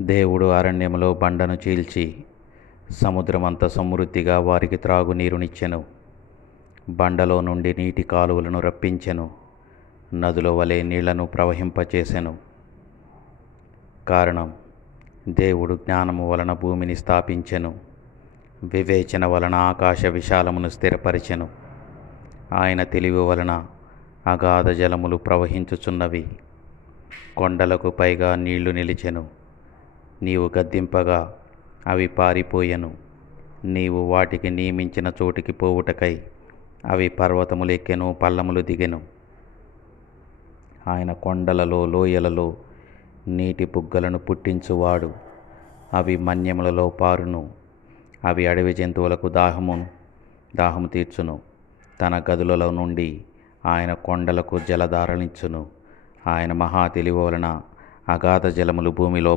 దేవుడు అరణ్యములో బండను చీల్చి సముద్రమంత సమృద్ధిగా వారికి త్రాగునీరునిచ్చెను. బండలో నుండి నీటి కాలువలను రప్పించెను. నదుల వలె నీళ్లను ప్రవహింపచేసెను. కారణం, దేవుడు జ్ఞానము వలన భూమిని స్థాపించెను. వివేచన వలన ఆకాశ విశాలమును స్థిరపరిచెను. ఆయన తెలివి వలన అగాధ జలములు ప్రవహించుచున్నవి. కొండలకు పైగా నీళ్లు నిలిచెను. నీవు గద్దింపగా అవి పారిపోయెను. నీవు వాటికి నియమించిన చోటికి పోవుటకై అవి పర్వతములెక్కెను, పల్లములు దిగెను. ఆయన కొండలలో లోయలలో నీటి బుగ్గలను పుట్టించువాడు. అవి మన్యములలో పారును. అవి అడవి జంతువులకు దాహము తీర్చును. తన గదులలో నుండి ఆయన కొండలకు జలధారనిచ్చును. ఆయన మహా తెలివి వలన అగాధ జలములు భూమిలో